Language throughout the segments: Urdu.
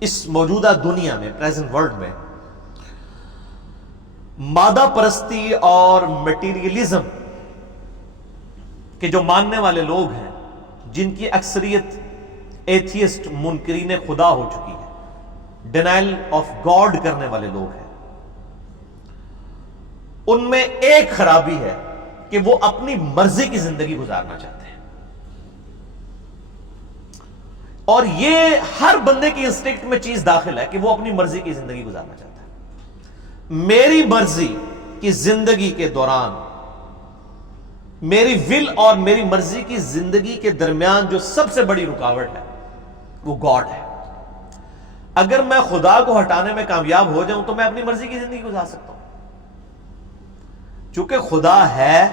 اس موجودہ دنیا میں، پریزنٹ ورلڈ میں، مادہ پرستی اور میٹیریلزم کے جو ماننے والے لوگ ہیں، جن کی اکثریت ایتھیسٹ منکرین خدا ہو چکی ہے، ڈینائل آف گاڈ کرنے والے لوگ ہیں، ان میں ایک خرابی ہے کہ وہ اپنی مرضی کی زندگی گزارنا چاہتے ہیں، اور یہ ہر بندے کی انسٹنکٹ میں چیز داخل ہے کہ وہ اپنی مرضی کی زندگی گزارنا چاہتا ہے۔ میری مرضی کی زندگی کے دوران، میری ول اور میری مرضی کی زندگی کے درمیان جو سب سے بڑی رکاوٹ ہے وہ گاڈ ہے۔ اگر میں خدا کو ہٹانے میں کامیاب ہو جاؤں تو میں اپنی مرضی کی زندگی گزار سکتا ہوں۔ چونکہ خدا ہے،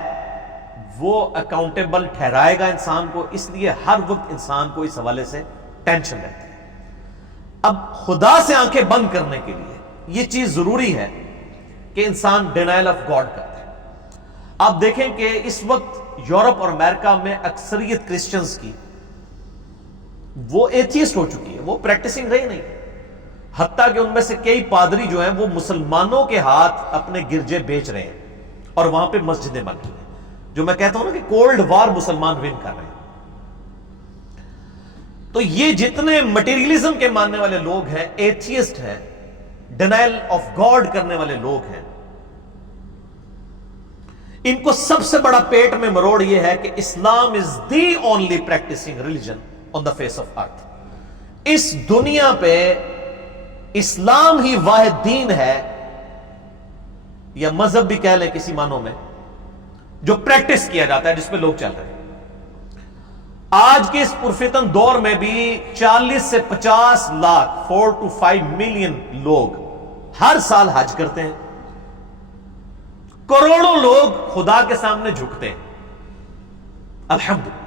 وہ اکاؤنٹیبل ٹھہرائے گا انسان کو، اس لیے ہر وقت انسان کو اس حوالے سے ٹینشن رہتی ہے۔ اب خدا سے آنکھیں بند کرنے کے لیے یہ چیز ضروری ہے کہ انسان ڈینائل آف گاڈ کرتا ہے۔ آپ دیکھیں کہ اس وقت یورپ اور امریکہ میں اکثریت کرسچنز کی وہ ایتھیسٹ ہو چکی ہے، وہ پریکٹسنگ رہی نہیں، حتیٰ کہ ان میں سے کئی پادری جو ہیں وہ مسلمانوں کے ہاتھ اپنے گرجے بیچ رہے ہیں اور وہاں پہ مسجدیں بن رہی ہیں، جو میں کہتا ہوں نا کہ کولڈ وار مسلمان ون کر رہے ہیں۔ تو یہ جتنے مٹیریلزم کے ماننے والے لوگ ہیں، ایتھیسٹ ہیں، ڈینائل آف گاڈ کرنے والے لوگ ہیں، ان کو سب سے بڑا پیٹ میں مروڑ یہ ہے کہ Islam is the only practising religion on the face of earth. اس دنیا پہ اسلام ہی واحد دین ہے، یا مذہب بھی کہہ لیں کسی معنوں میں، جو پریکٹس کیا جاتا ہے، جس پہ لوگ چل رہے ہیں۔ آج کے اس پرفتن دور میں بھی 40 سے 50 لاکھ 4 to 5 ملین لوگ ہر سال حج کرتے ہیں، کروڑوں لوگ خدا کے سامنے جھکتے ہیں، الحمدللہ۔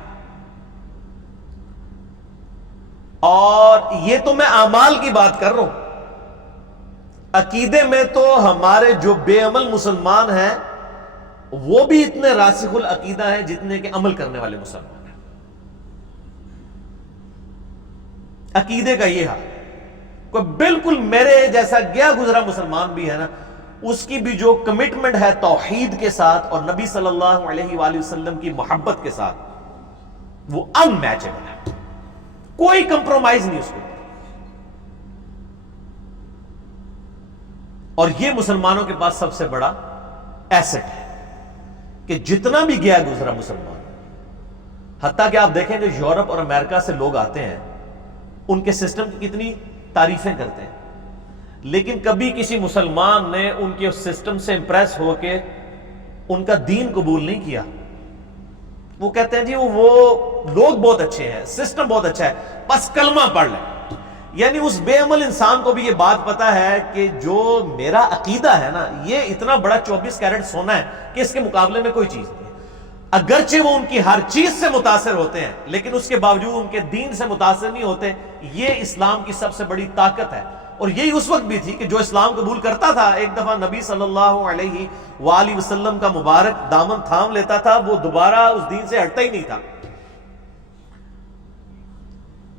اور یہ تو میں اعمال کی بات کر رہا ہوں، عقیدے میں تو ہمارے جو بے عمل مسلمان ہیں وہ بھی اتنے راسخ العقیدہ ہیں جتنے کہ عمل کرنے والے مسلمان ہیں۔ عقیدے کا یہ حال، کوئی بالکل میرے جیسا گیا گزرا مسلمان بھی ہے نا، اس کی بھی جو کمٹمنٹ ہے توحید کے ساتھ اور نبی صلی اللہ علیہ وآلہ وسلم کی محبت کے ساتھ، وہ ان میچبل ہے، کوئی کمپرومائز نہیں اس کو۔ اور یہ مسلمانوں کے پاس سب سے بڑا ایسٹ ہے کہ جتنا بھی گیا گزرا مسلمان، حتیٰ کہ آپ دیکھیں جو یورپ اور امریکہ سے لوگ آتے ہیں، ان کے سسٹم کی کتنی تعریفیں کرتے ہیں، لیکن کبھی کسی مسلمان نے ان کے سسٹم سے امپریس ہو کے ان کا دین قبول نہیں کیا۔ وہ کہتے ہیں جی وہ لوگ بہت اچھے ہیں، سسٹم بہت اچھا ہے، بس کلمہ پڑھ لیں۔ یعنی اس بے عمل انسان کو بھی یہ بات پتا ہے کہ جو میرا عقیدہ ہے نا، یہ اتنا بڑا 24 کیرٹ سونا ہے کہ اس کے مقابلے میں کوئی چیز نہیں ہے۔ اگرچہ وہ ان کی ہر چیز سے متاثر ہوتے ہیں، لیکن اس کے باوجود ان کے دین سے متاثر نہیں ہوتے۔ یہ اسلام کی سب سے بڑی طاقت ہے، اور یہی اس وقت بھی تھی کہ جو اسلام قبول کرتا تھا، ایک دفعہ نبی صلی اللہ علیہ وآلہ وسلم کا مبارک دامن تھام لیتا تھا، وہ دوبارہ اس دین سے ہٹتا ہی نہیں تھا۔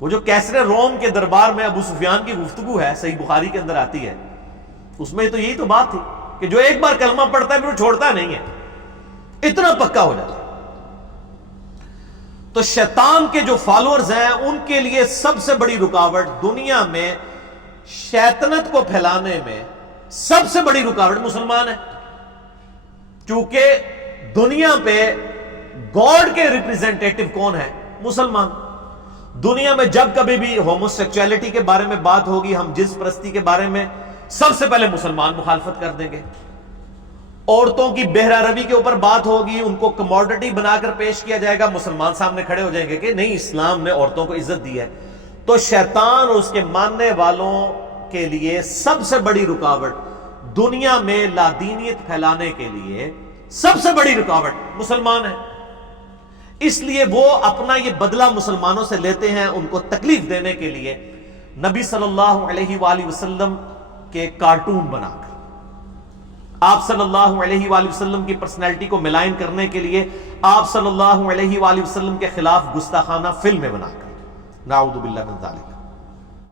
وہ جو کیسر روم کے دربار میں ابو سفیان کی گفتگو ہے، صحیح بخاری کے اندر آتی ہے، اس میں تو یہی تو بات تھی کہ جو ایک بار کلمہ پڑھتا ہے پھر وہ چھوڑتا نہیں ہے، اتنا پکا ہو جاتا ہے۔ تو شیطان کے جو فالوورز ہیں، ان کے لیے سب سے بڑی رکاوٹ دنیا میں شیطنت کو پھیلانے میں سب سے بڑی رکاوٹ مسلمان ہے، چونکہ دنیا پہ گاڈ کے ریپریزنٹیٹو کون ہے؟ مسلمان۔ دنیا میں جب کبھی بھی ہومو سیکچولیٹی کے بارے میں بات ہوگی، ہم جنس پرستی کے بارے میں، سب سے پہلے مسلمان مخالفت کر دیں گے۔ عورتوں کی بہرہ روی کے اوپر بات ہوگی، ان کو کموڈٹی بنا کر پیش کیا جائے گا، مسلمان سامنے کھڑے ہو جائیں گے کہ نہیں، اسلام نے عورتوں کو عزت دی ہے۔ تو شیطان اور اس کے ماننے والوں کے لیے سب سے بڑی رکاوٹ دنیا میں لادینیت پھیلانے کے لیے سب سے بڑی رکاوٹ مسلمان ہے۔ اس لیے وہ اپنا یہ بدلہ مسلمانوں سے لیتے ہیں، ان کو تکلیف دینے کے لیے نبی صلی اللہ علیہ وآلہ وسلم کے کارٹون بنا کر، آپ صلی اللہ علیہ وآلہ وسلم کی پرسنالٹی کو ملائن کرنے کے لیے آپ صلی اللہ علیہ وآلہ وسلم کے خلاف گستاخانہ فلمیں بنا کر، نعوذ باللہ من ذالک۔